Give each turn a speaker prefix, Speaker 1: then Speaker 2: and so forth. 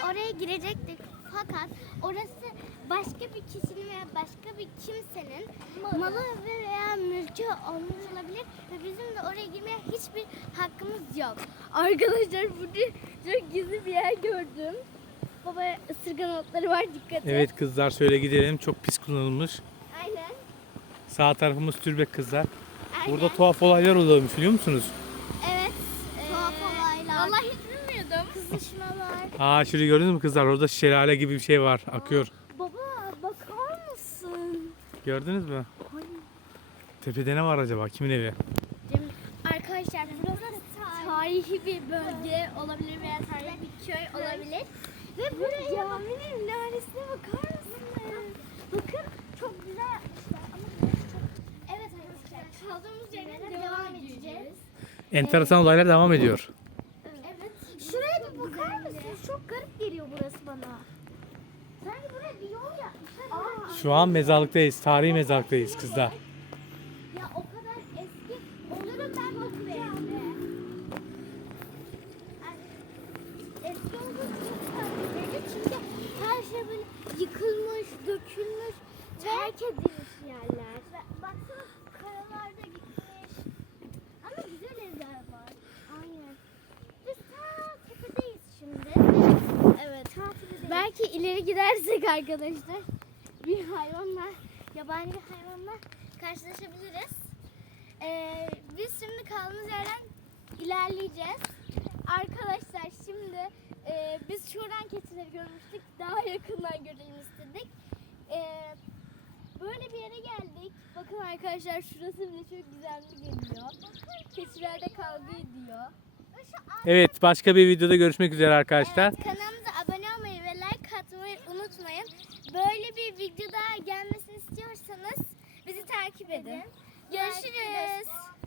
Speaker 1: oraya girecektik. Fakat orası başka bir kişinin veya başka bir kimsenin malı veya mülkü olmuş olabilir ve bizim de oraya girmeye hiçbir hakkımız yok.
Speaker 2: Arkadaşlar burada çok gizli bir yer gördüm. Baba ısırgan otları var, dikkat et.
Speaker 3: Evet kızlar, şöyle gidelim. Çok pis kullanılmış.
Speaker 1: Aynen.
Speaker 3: Sağ tarafımız türbe kızlar.
Speaker 1: Aynen.
Speaker 3: Burada tuhaf olaylar oluyormuş, biliyor musunuz?
Speaker 1: Evet. Tuhaf olaylar.
Speaker 2: Vallahi hiç bilmiyordum.
Speaker 1: Kızışmalar.
Speaker 3: Aa, şurayı gördünüz mü kızlar? Orada şelale gibi bir şey var. Akıyor.
Speaker 2: Baba bakar mısın?
Speaker 3: Gördünüz mü? Tepede ne var acaba? Kimin evi?
Speaker 2: Arkadaşlar burası tarihi bir bölge olabilir veya tarihi bir köy olabilir.
Speaker 1: Ve buraya
Speaker 2: Caminin minaresine bakar mısınız?
Speaker 1: bakın çok güzel yapmışlar. Ama burası çok... Evet arkadaşlar.
Speaker 2: Kaldığımız yerden
Speaker 1: Devam edeceğiz.
Speaker 3: Enteresan olaylar devam ediyor.
Speaker 1: Evet. Şuraya bir bakar mısınız? Çok garip geliyor burası bana. Sanki buraya bir yol yapmışlar.
Speaker 3: Şu an mezarlıktayız. Tarihi mezarlıktayız kızlar.
Speaker 1: Ya o kadar eski. Olurum ben bakacağım. Eski olduğu çok fark edici. Çünkü her şey böyle yıkılmış, dökülmüş, terk edilmiş yerler. Baksana kayalarda gitmiş. Ama güzel evler var. Aynen. Biz ta tepedeyiz şimdi.
Speaker 2: Evet.
Speaker 1: Ta tepedeyiz.
Speaker 2: Belki ileri gidersek arkadaşlar
Speaker 1: Bir hayvanla, yabani bir hayvanla karşılaşabiliriz. Biz şimdi kaldığımız yerden ilerleyeceğiz.
Speaker 2: arkadaşlar şimdi biz şuradan keçileri görmüştük. Daha yakından görelim istedik. Böyle bir yere geldik. Bakın arkadaşlar şurası bile çok güzelli geliyor. Keçiler de kavga ediyor.
Speaker 3: Evet, başka bir videoda görüşmek üzere arkadaşlar.
Speaker 1: Evet, kanalımıza abone olmayı ve like atmayı unutmayın. Böyle bir video daha gelmesini istiyorsanız bizi takip edin. Görüşürüz.